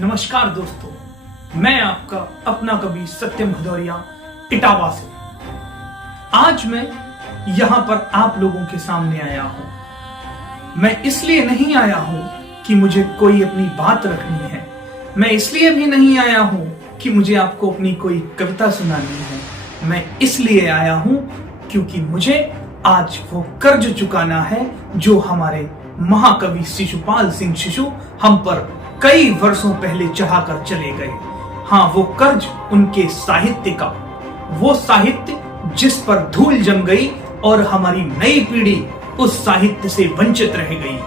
नमस्कार दोस्तों, मैं आपका अपना कवि सत्यम भदौरिया इटावा से। आज मैं यहाँ पर आप लोगों के सामने आया हूँ। मैं इसलिए नहीं आया हूँ कि मुझे कोई अपनी बात रखनी है। मैं इसलिए भी नहीं आया हूँ कि मुझे आपको अपनी कोई कविता सुनानी है। मैं इसलिए आया हूँ क्योंकि मुझे आज वो कर्ज चुकाना है जो हमारे महाकवि शिशुपाल सिंह शिशु हम पर कई वर्षों पहले चढ़ाकर चले गए। हाँ, वो कर्ज उनके साहित्य का, वो साहित्य जिस पर धूल जम गई और हमारी नई पीढ़ी उस साहित्य से वंचित रह गई।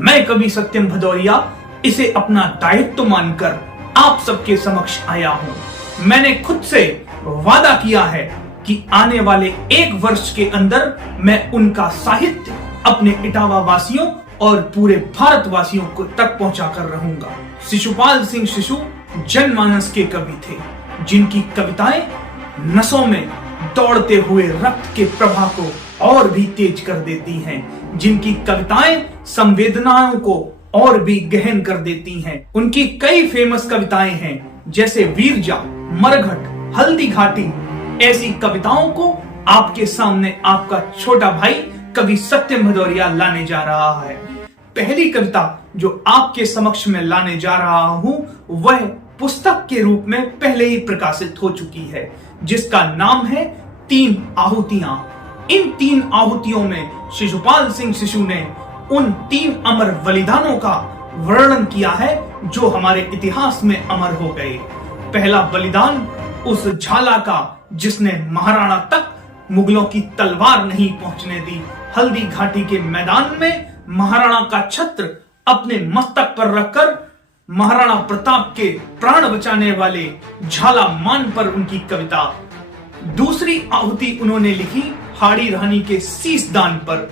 मैं कवि सत्यम भदौरिया इसे अपना दायित्व मानकर आप सबके समक्ष आया हूँ। मैंने खुद से वादा किया है कि आने वाले 1 वर्ष के अंदर मैं उनका साहित्य अपने इटावा वासियों और पूरे भारतवासियों को तक पहुंचा कर रहूंगा। शिशुपाल सिंह शिशु जनमानस के कवि थे, जिनकी कविताएं नसों में दौड़ते हुए रक्त के प्रवाह को और भी तेज कर देती हैं, जिनकी कविताएं संवेदनाओं को और भी गहन कर देती हैं। उनकी कई फेमस कविताएं हैं, जैसे वीरजा, मरघट, हल्दी घाटी। ऐसी कविताओं को आपके सामने आपका छोटा भाई कवि सत्यम भदौरिया लाने जा रहा है। पहली कविता जो आपके समक्ष में लाने जा रहा हूं वह पुस्तक के रूप में पहले ही प्रकाशित हो चुकी है, जिसका नाम है 3 आहुतियां। इन 3 आहुतियों में शिशुपाल सिंह शिशु ने उन 3 अमर बलिदानों का वर्णन किया है जो हमारे इतिहास में अमर हो गए। पहला बलिदान उस झाला का जिसने महाराणा तक मुगलों की तलवार नहीं पहुंचने दी। हल्दी घाटी के मैदान में महाराणा का छत्र अपने मस्तक पर रखकर महाराणा प्रताप के प्राण बचाने वाले झाला मान पर उनकी कविता। दूसरी आहुति उन्होंने लिखी हाड़ी रानी के शीश दान पर।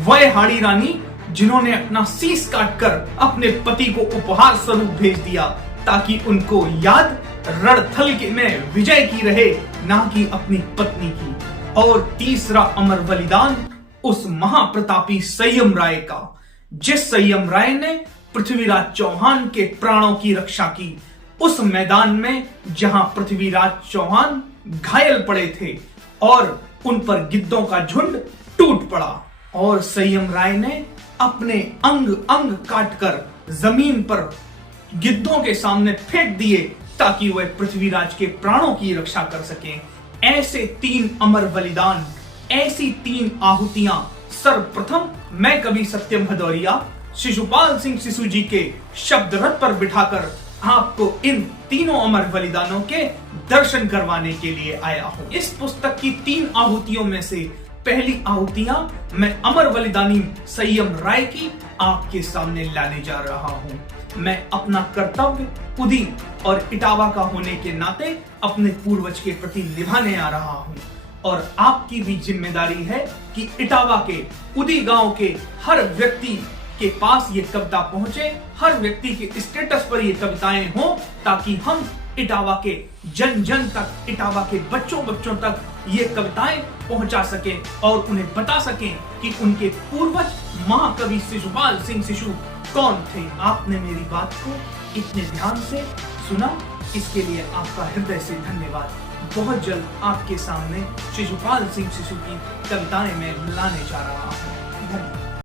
वह हाड़ी रानी जिन्होंने अपना शीश काटकर अपने पति को उपहार स्वरूप भेज दिया ताकि उनको याद रणथल में विजय की रहे, ना कि अपनी पत्नी की। और तीसरा अमर बलिदान उस महाप्रतापी संयम राय का, जिस संयम राय ने पृथ्वीराज चौहान के प्राणों की रक्षा की उस मैदान में जहां पृथ्वीराज चौहान घायल पड़े थे और उन पर गिद्धों का झुंड टूट पड़ा और संयम राय ने अपने अंग अंग काटकर जमीन पर गिद्धों के सामने फेंक दिए ताकि वह पृथ्वीराज के प्राणों की रक्षा कर सके। ऐसे 3 अमर बलिदान, ऐसी 3 आहुतियां सर्वप्रथम मैं कवि सत्यम भदौरिया शिशुपाल सिंह शिशु जी के शब्द रथ पर बिठाकर आपको इन तीनों अमर बलिदानों के दर्शन करवाने के लिए आया हूं। इस पुस्तक की 3 आहुतियों में से पहली आहुतियां मैं अमर बलिदानी संयम राय की आपके सामने लाने जा रहा हूं। मैं अपना कर्तव्य उदी और इटावा का होने के नाते अपने पूर्वज के प्रति निभाने आ रहा हूं और आपकी भी जिम्मेदारी है कि इटावा के उदी गांव के हर व्यक्ति के पास ये कविता पहुंचे, हर व्यक्ति के स्टेटस पर ये कविताएं हो, ताकि हम इटावा के जन जन तक, इटावा के बच्चों बच्चों तक ये कविताएं पहुंचा सके और उन्हें बता सकें कि उनके पूर्वज महाकवि शिशुपाल सिंह शिशु कौन थे। आपने मेरी बात को इतने ध्यान से सुना, इसके लिए आपका हृदय से धन्यवाद। बहुत जल्द आपके सामने शिशुपाल सिंह शिशु की कविताएं मैं लाने जा रहा हूँ। धन्यवाद।